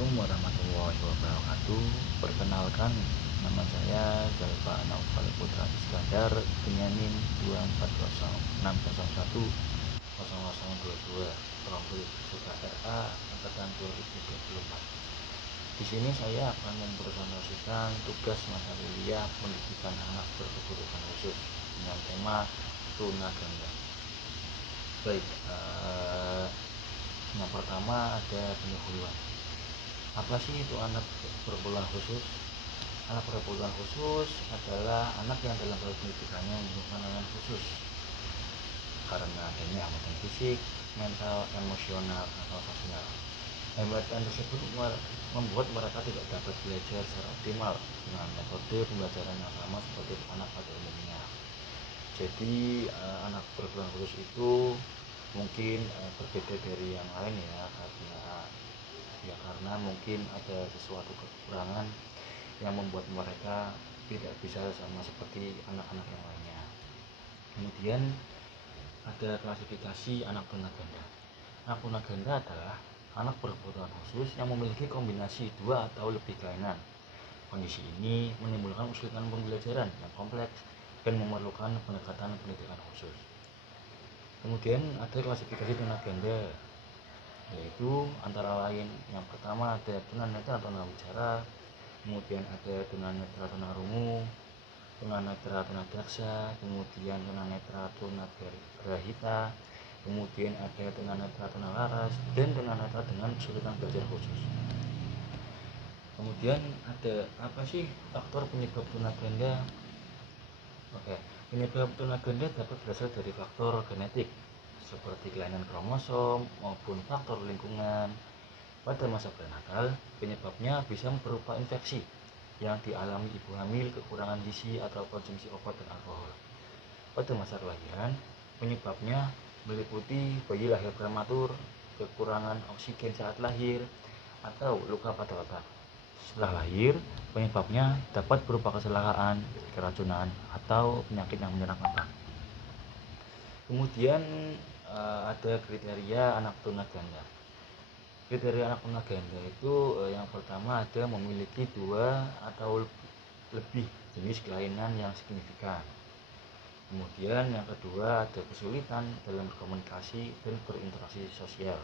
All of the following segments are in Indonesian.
Assalamualaikum warahmatullahi wabarakatuh. Perkenalkan, nama saya Zalfa Naufal Putra Iskandar, penyamin 24060010022, Profil Suka RA angkatan 2024. Di sini saya akan mempresentasikan tugas mata kuliah pendidikan anak berkebutuhan khusus dengan tema tunaganda. Baik, yang pertama ada pendahuluan. Apa sih itu anak berkebutuhan khusus? Anak berkebutuhan khusus adalah anak yang dalam proses pendidikannya membutuhkan penanganan khusus karena adanya hambatan fisik, mental, emosional, atau sosial. Hambatan tersebut membuat mereka tidak dapat belajar secara optimal dengan metode pembelajaran yang sama seperti anak pada umumnya. Jadi anak berkebutuhan khusus itu mungkin berbeda dari yang lain karena mungkin ada sesuatu kekurangan yang membuat mereka tidak bisa sama seperti anak-anak yang lainnya. Kemudian ada klasifikasi anak tunaganda. Anak tunaganda adalah anak berkebutuhan khusus yang memiliki kombinasi dua atau lebih kelainan. Kondisi ini menimbulkan kesulitan pembelajaran yang kompleks dan memerlukan pendekatan pendidikan khusus. Kemudian ada klasifikasi tunaganda, yaitu antara lain yang pertama ada tunanetra atau tunawicara, kemudian ada tunanetra tunarungu, tunanetra tunadaksa, kemudian tunanetra tunagrahita, kemudian ada tunanetra tunalaras, dan tunanetra dengan kesulitan belajar khusus. Kemudian ada apa sih faktor penyebab tunaganda? Penyebab tunaganda dapat berasal dari faktor genetik seperti kelainan kromosom maupun faktor lingkungan. Pada masa prenatal, penyebabnya bisa berupa infeksi yang dialami ibu hamil, kekurangan gizi, atau konsumsi obat dan alkohol. Pada masa kelahiran, penyebabnya meliputi bayi lahir prematur, kekurangan oksigen saat lahir, atau luka pada otak. Setelah lahir, penyebabnya dapat berupa kecelakaan, keracunan, atau penyakit yang menyerang otak. Kemudian ada kriteria anak tunaganda. Kriteria anak tunaganda itu yang pertama ada memiliki dua atau lebih jenis kelainan yang signifikan. Kemudian yang kedua ada kesulitan dalam berkomunikasi dan berinteraksi sosial.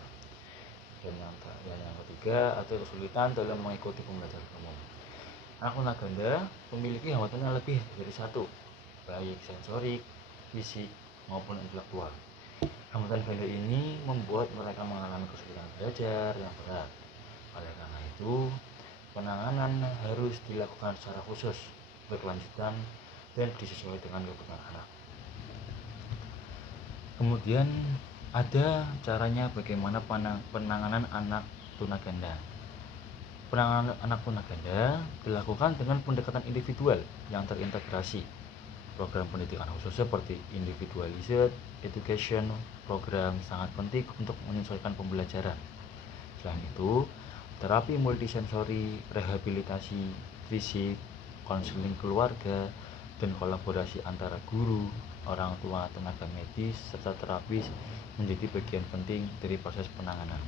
Dan yang ketiga ada kesulitan dalam mengikuti pembelajaran umum. Anak tunaganda memiliki hambatan yang lebih dari satu, baik sensorik, fisik, maupun intelektual. Hambatan ganda ini membuat mereka mengalami kesulitan belajar yang berat. Oleh karena itu, penanganan harus dilakukan secara khusus, berkelanjutan, dan disesuaikan dengan kebutuhan anak. Kemudian ada caranya bagaimana penanganan anak tunaganda. Penanganan anak tunaganda dilakukan dengan pendekatan individual yang terintegrasi. Program pendidikan khusus seperti individualized education program sangat penting untuk menyesuaikan pembelajaran. Selain itu, terapi multisensori, rehabilitasi fisik, konseling keluarga, dan kolaborasi antara guru, orang tua, tenaga medis, serta terapis menjadi bagian penting dari proses penanganan.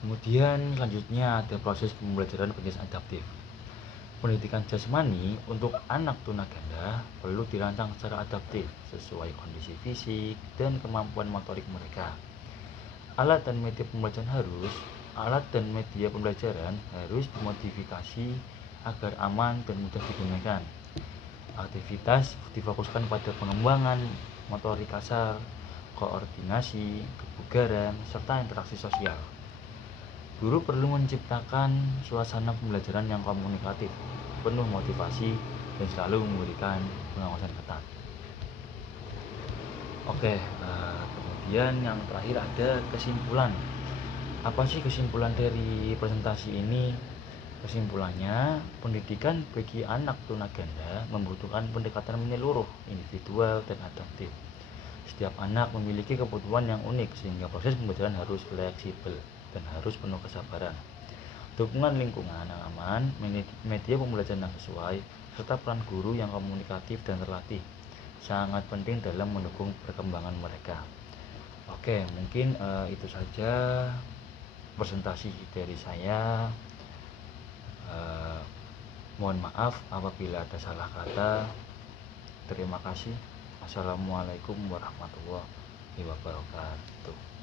Kemudian selanjutnya ada proses pembelajaran berbasis adaptif. Pendidikan jasmani untuk anak tunaganda perlu dirancang secara adaptif sesuai kondisi fisik dan kemampuan motorik mereka. Alat dan media pembelajaran harus dimodifikasi agar aman dan mudah digunakan. Aktivitas difokuskan pada pengembangan motorik kasar, koordinasi, kebugaran, serta interaksi sosial. Guru perlu menciptakan suasana pembelajaran yang komunikatif, penuh motivasi, dan selalu memberikan pengawasan ketat. Kemudian yang terakhir ada kesimpulan. Apa sih kesimpulan dari presentasi ini? Kesimpulannya, pendidikan bagi anak tunaganda membutuhkan pendekatan menyeluruh, individual, dan adaptif. Setiap anak memiliki kebutuhan yang unik sehingga proses pembelajaran harus fleksibel dan harus penuh kesabaran. Dukungan lingkungan yang aman, media pembelajaran yang sesuai, serta peran guru yang komunikatif dan terlatih sangat penting dalam mendukung perkembangan mereka. Mungkin itu saja presentasi dari saya. Mohon maaf apabila ada salah kata. Terima kasih. Assalamualaikum warahmatullahi wabarakatuh.